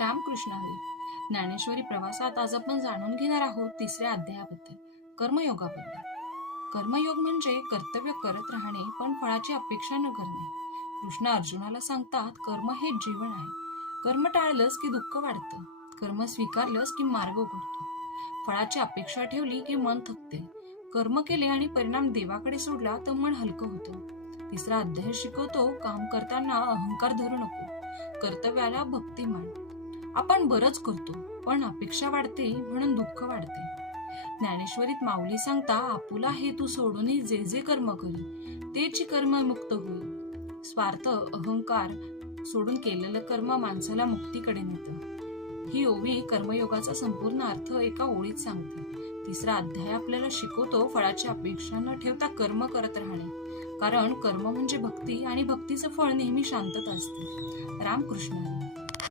रामकृष्ण हरी. ज्ञानेश्वरी प्रवासात आज आपण जाणून घेणार आहोत 3ऱ्या अध्यायाबद्दल, कर्मयोगाबद्दल. कर्मयोग म्हणजे कर्तव्य करत राहणे पण फळाची अपेक्षा न करणे. कृष्ण अर्जुनाला सांगतात, कर्म हे जीवन आहे. कर्म टाळलंस की दुःख वाढतं, कर्म स्वीकारलंस की मार्ग उघडतो. फळाची अपेक्षा ठेवली की मन थकते. कर्म केले आणि परिणाम देवाकडे सोडला तर मन हलकं होतं. 3रा अध्याय शिकवतो, काम करताना अहंकार धरू नको, कर्तव्याला भक्ती मान. आपण बरंच करतो पण अपेक्षा वाढते म्हणून दुःख वाढते. ज्ञानेश्वरीत माऊली सांगता, आपुला हेतू सोडून जे जे कर्म करी तेची कर्म मुक्त होईल. स्वार्थ अहंकार सोडून केलेलं कर्म माणसाला मुक्तीकडे नेतं. ही ओवी कर्मयोगाचा संपूर्ण अर्थ एका ओळीत सांगते. 3रा अध्याय आपल्याला शिकवतो, फळाची अपेक्षा न ठेवता कर्म करत राहणे, कारण कर्म म्हणजे भक्ती आणि भक्तीचं फळ नेहमी शांतता असते. रामकृष्ण.